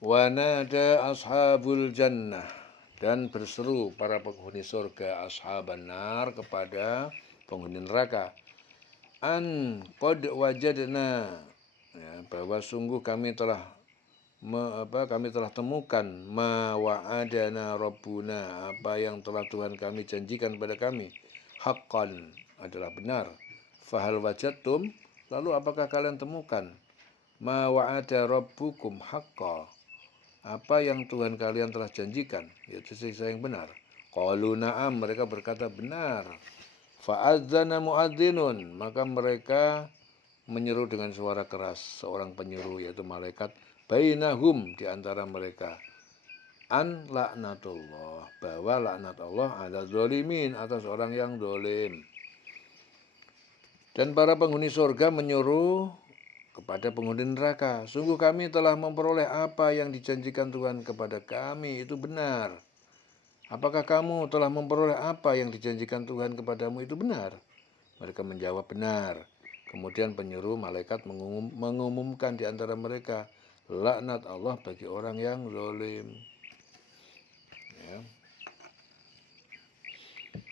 Wa nada ashabul jannah, dan berseru para penghuni surga ashaban nar kepada penghuni neraka, an qad wajadna, ya, bahwa sungguh kami telah temukan ma wa'adana rabbuna, apa yang telah Tuhan kami janjikan pada kami, haqqan, adalah benar. Fahal wajadtum, lalu apakah kalian temukan ma wa'ada rabbukum haqqa, apa yang Tuhan kalian telah janjikan, yaitu siksa yang benar. Qalu na'am, mereka berkata benar. Fa'adzana mu'adzinun, maka mereka menyeru dengan suara keras, seorang penyeru yaitu malaikat, bainahum, di antara mereka, an laknatullah, bahwa laknat Allah ala zalimin, atas orang yang zalim. Dan para penghuni surga menyuruh kepada penghuni neraka, sungguh kami telah memperoleh apa yang dijanjikan Tuhan kepada kami itu benar. Apakah kamu telah memperoleh apa yang dijanjikan Tuhan kepadamu itu benar? Mereka menjawab benar. Kemudian penyeru malaikat mengumumkan di antara mereka, laknat Allah bagi orang yang zalim. Ya.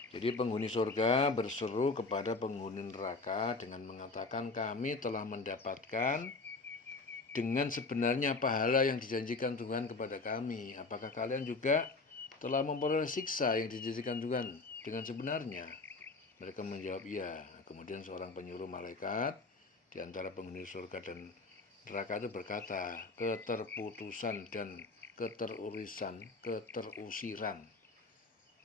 Jadi penghuni surga berseru kepada penghuni neraka dengan mengatakan, kami telah mendapatkan dengan sebenarnya pahala yang dijanjikan Tuhan kepada kami. Apakah kalian juga telah memperoleh siksa yang dijanjikan Tuhan dengan sebenarnya? Mereka menjawab iya. Kemudian seorang penyuruh malaikat di antara penghuni surga dan neraka itu berkata, keterputusan dan keterusiran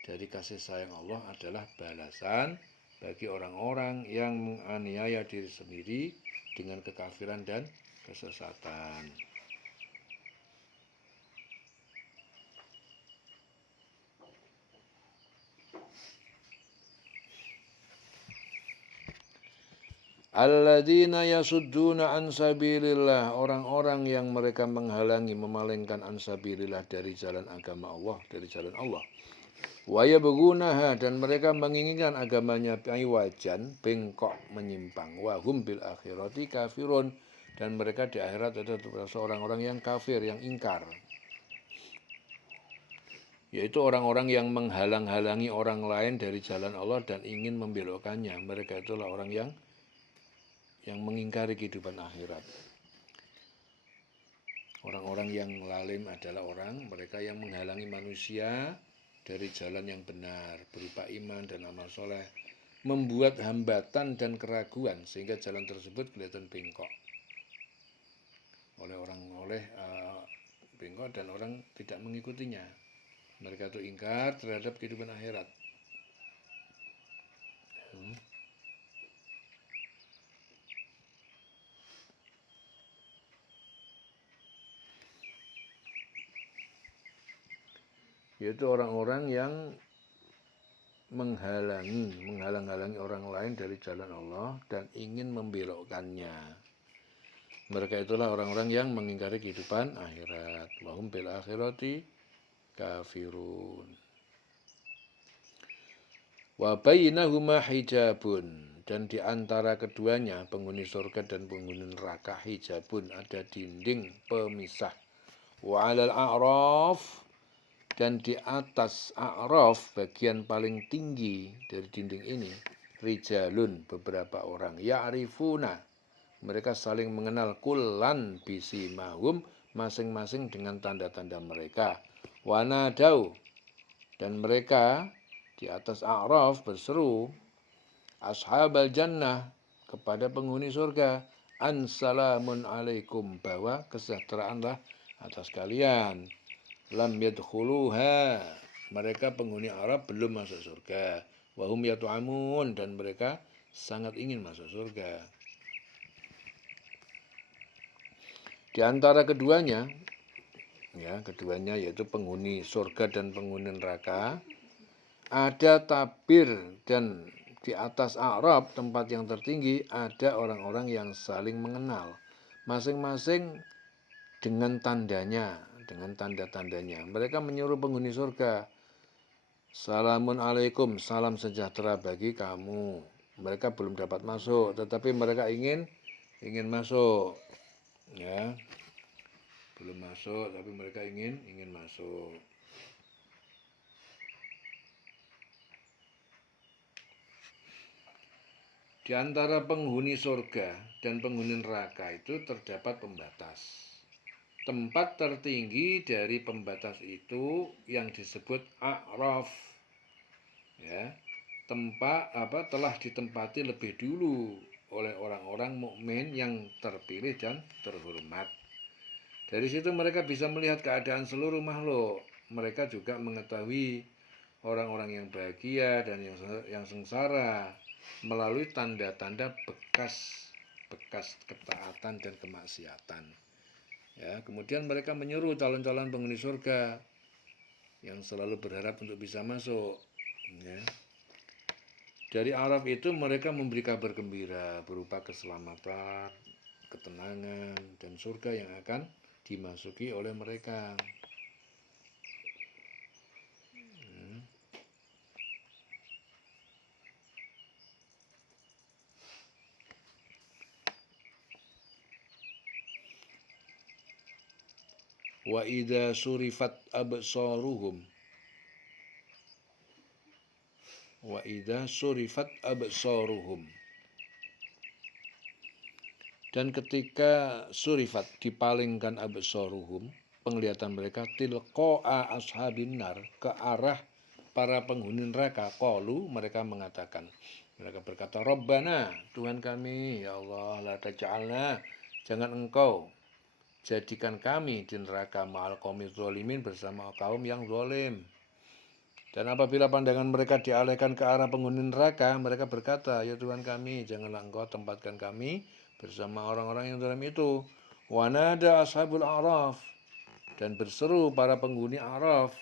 dari kasih sayang Allah adalah balasan bagi orang-orang yang menganiaya diri sendiri dengan kekafiran dan kesesatan. Alladzina yasudduna an sabilillah, orang-orang yang mereka menghalangi, memalingkan an sabilillah, dari jalan agama Allah, dari jalan Allah. Wa yabghunaha, dan mereka menginginkan agamanya iwajan, bengkok, menyimpang. Wa hum bil akhirati kafirun, dan mereka di akhirat adalah seorang-orang yang kafir, yang ingkar. Yaitu orang-orang yang menghalang-halangi orang lain dari jalan Allah dan ingin membelokkannya. Mereka itulah orang yang mengingkari kehidupan akhirat. Orang-orang yang lalim adalah mereka yang menghalangi manusia dari jalan yang benar berupa iman dan amal soleh, membuat hambatan dan keraguan sehingga jalan tersebut kelihatan bengkok bengkok dan orang tidak mengikutinya. Mereka itu ingkar terhadap kehidupan akhirat. Yaitu orang-orang yang menghalang-halangi orang lain dari jalan Allah dan ingin membelokkannya. Mereka itulah orang-orang yang mengingkari kehidupan akhirat. Wahum bil akhirati kafirun. Wa bainahuma hijabun, dan di antara keduanya, penghuni surga dan penghuni neraka, hijabun, ada dinding pemisah. Wa 'alal a'raf, dan di atas a'raf, bagian paling tinggi dari dinding ini, rijalun, beberapa orang, ya'rifuna, mereka saling mengenal, kullan bisimahum, masing-masing dengan tanda-tanda mereka. Wanadau, dan mereka di atas a'raf berseru, ashabal jannah, kepada penghuni surga, an salamun alaikum, bahwa kesejahteraanlah atas kalian. Lam yadkhuluha, mereka penghuni Arab belum masuk surga. Wahum yat'amun, dan mereka sangat ingin masuk surga. Di antara keduanya yaitu penghuni surga dan penghuni neraka, ada tabir, dan di atas Arab, tempat yang tertinggi, ada orang-orang yang saling mengenal, masing-masing dengan tandanya, dengan tanda-tandanya. Mereka menyuruh penghuni surga, salamun alaikum, salam sejahtera bagi kamu. Mereka belum dapat masuk, tetapi mereka ingin masuk. Ya. belum masuk tapi mereka ingin masuk. Di antara penghuni surga dan penghuni neraka itu terdapat pembatas. Tempat tertinggi dari pembatas itu yang disebut a'raf. Ya, telah ditempati lebih dulu oleh orang-orang mukmin yang terpilih dan terhormat. Dari situ mereka bisa melihat keadaan seluruh makhluk. Mereka juga mengetahui orang-orang yang bahagia dan yang sengsara melalui tanda-tanda bekas ketaatan dan kemaksiatan. Ya, kemudian mereka menyeru calon-calon penghuni surga yang selalu berharap untuk bisa masuk. Ya. Dari Araf itu mereka memberi kabar gembira berupa keselamatan, ketenangan, dan surga yang akan dimasuki oleh mereka. Wa idza surifat absaruhum dan ketika surifat dipalingkan absaruhum penglihatan mereka tilqa'a ashabin nar ke arah para penghuni neraka, qalu mereka mengatakan, mereka berkata, Rabbana, Tuhan kami, ya Allah, la taj'alna, jangan engkau jadikan kami di neraka ma'al qaumi zalimin bersama kaum yang zalim. Dan apabila pandangan mereka dialihkan ke arah penghuni neraka, mereka berkata, ya Tuhan kami, janganlah engkau tempatkan kami bersama orang-orang yang zalim itu. Wa nada ashabul a'raf, dan berseru para penghuni Araf,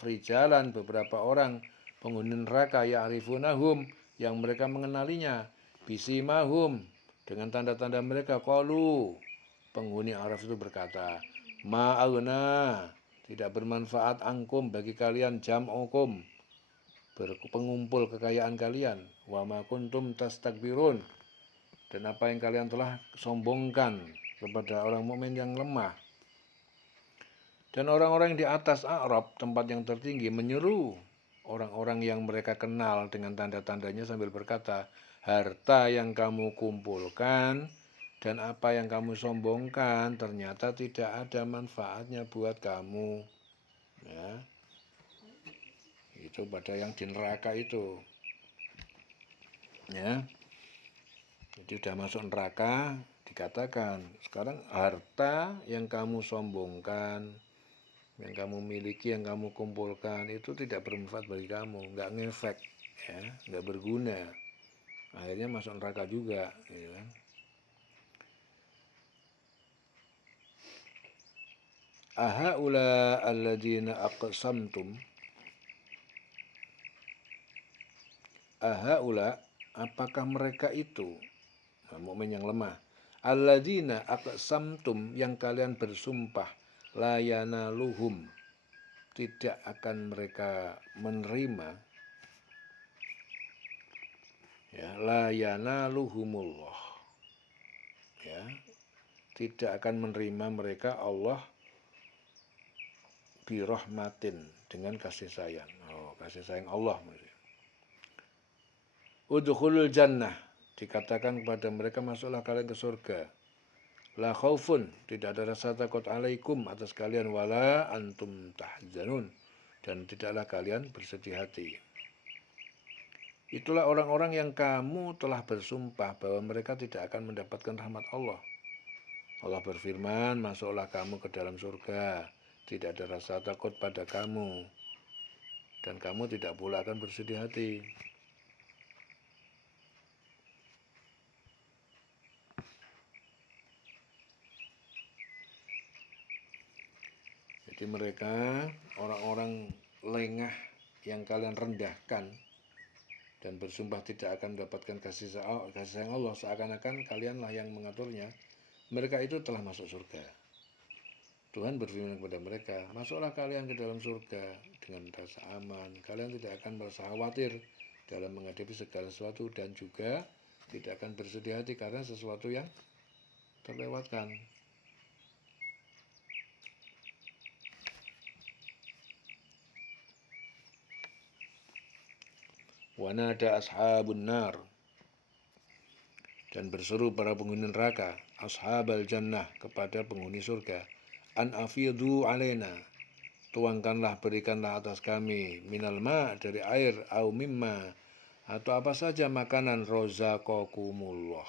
rijalan, beberapa orang penghuni neraka, ya'rifunahum, yang mereka mengenalinya, bisimahum, dengan tanda-tanda mereka, qalu, penghuni Araf itu berkata, ma'agna, tidak bermanfaat angkum bagi kalian, jam'ukum, pengumpul kekayaan kalian, wa ma kuntum tastakbirun, dan apa yang kalian telah sombongkan kepada orang mukmin yang lemah. Dan orang-orang di atas A'rab, tempat yang tertinggi, menyeru orang-orang yang mereka kenal dengan tanda-tandanya sambil berkata, harta yang kamu kumpulkan dan apa yang kamu sombongkan ternyata tidak ada manfaatnya buat kamu. Ya, itu pada yang di neraka itu. Ya, jadi sudah masuk neraka, dikatakan sekarang harta yang kamu sombongkan, yang kamu miliki, yang kamu kumpulkan itu tidak bermanfaat bagi kamu, nggak ngefek, ya, nggak berguna, akhirnya masuk neraka juga, gitu kan. Ahaula alladzina aqsamtum, ahaula, apakah mereka itu, mukmin yang lemah, alladzina aqsamtum, yang kalian bersumpah, la yanaluhum, tidak akan mereka menerima, ya, la yanaluhumullah, ya, tidak akan menerima mereka Allah birahmatin, dengan kasih sayang. Oh, kasih sayang Allah. Udkhulul jannah, dikatakan kepada mereka, masuklah kalian ke surga. La khaufun, tidak ada rasa takut, alaikum, atas kalian, wala antum tahzanun, dan tidaklah kalian bersedih hati. Itulah orang-orang yang kamu telah bersumpah bahwa mereka tidak akan mendapatkan rahmat Allah. Allah berfirman, masuklah kamu ke dalam surga, tidak ada rasa takut pada kamu, dan kamu tidak pula akan bersedih hati. Jadi mereka orang-orang lengah yang kalian rendahkan dan bersumpah tidak akan mendapatkan kasih sayang Allah, seakan-akan kalianlah yang mengaturnya. Mereka itu telah masuk surga. Tuhan berfirman kepada mereka, masuklah kalian ke dalam surga dengan rasa aman. Kalian tidak akan merasa khawatir dalam menghadapi segala sesuatu dan juga tidak akan bersedih hati karena sesuatu yang terlewatkan. Wa nada ashabun nar, dan berseru para penghuni neraka, ashabal jannah, kepada penghuni surga, an afidhu alaina, tuangkanlah, berikanlah atas kami, minal ma, dari air, au mimma, atau apa saja makanan, rozaqakumullah,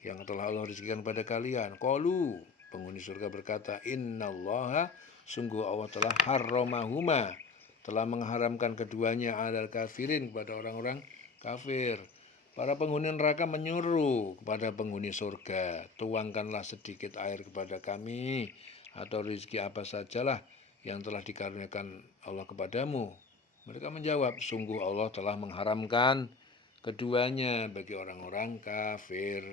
yang telah Allah rezekikan pada kalian. Qalu, penghuni surga berkata, innallaha, sungguh Allah telah harramahuma, telah mengharamkan keduanya, alal kafirin, kepada orang-orang kafir. Para penghuni neraka menyuruh kepada penghuni surga, tuangkanlah sedikit air kepada kami, atau rezeki apa sajalah yang telah dikaruniakan Allah kepadamu. Mereka menjawab, sungguh Allah telah mengharamkan keduanya bagi orang-orang kafir.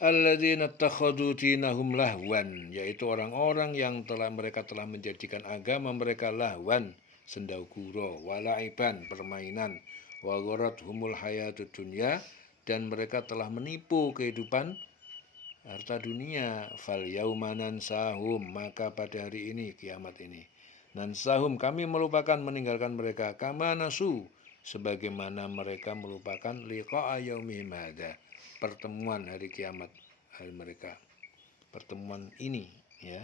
Alladzina takhadu dinahum lahwan, yaitu orang-orang yang mereka telah menjadikan agama mereka lahwan, sendau guro, walaiban, permainan, wa gharathumul hayatud dunya, dan mereka telah menipu kehidupan harta dunia. Fal yauma nansahum, maka pada hari ini, kiamat ini, nansahum, kami melupakan, meninggalkan mereka, kama nasu, sebagaimana mereka melupakan liqa'a yaumihim hadza, pertemuan hari kiamat hari mereka, pertemuan ini, ya,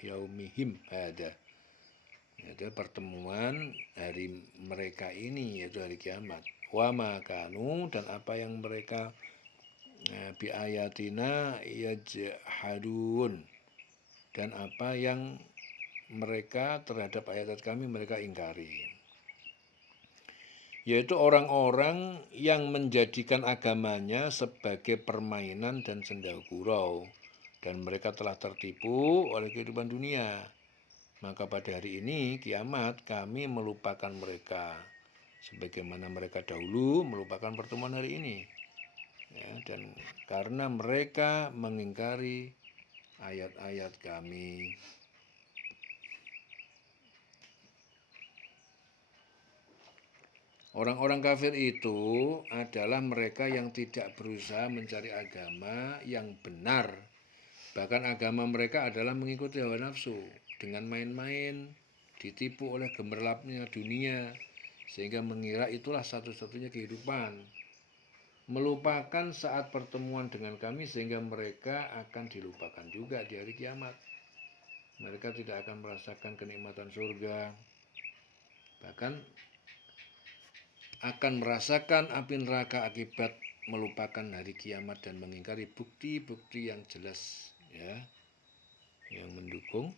yaumihim hadza, yaitu pertemuan hari mereka ini, yaitu hari kiamat. Wa makanu, dan apa yang mereka bi ayatina yajhadun, dan apa yang mereka terhadap ayat kami mereka ingkari, yaitu orang-orang yang menjadikan agamanya sebagai permainan dan sendau gurau, dan mereka telah tertipu oleh kehidupan dunia. Maka pada hari ini kiamat kami melupakan mereka sebagaimana mereka dahulu melupakan pertemuan hari ini, ya, dan karena mereka mengingkari ayat-ayat kami. Orang-orang kafir itu adalah mereka yang tidak berusaha mencari agama yang benar. Bahkan agama mereka adalah mengikuti hawa nafsu, dengan main-main, ditipu oleh gemerlapnya dunia, sehingga mengira itulah satu-satunya kehidupan. Melupakan saat pertemuan dengan kami, sehingga mereka akan dilupakan juga di hari kiamat. Mereka tidak akan merasakan kenikmatan surga, bahkan akan merasakan api neraka akibat melupakan hari kiamat dan mengingkari bukti-bukti yang jelas, ya, yang mendukung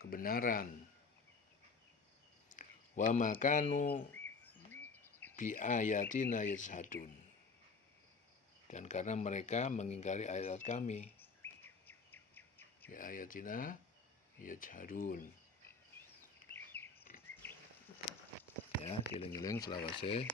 kebenaran. Wa makanu bi ayatina yajhadun, dan karena mereka mengingkari ayat kami, bi ayatina yajhadun, ya, kiling-kiling selawase.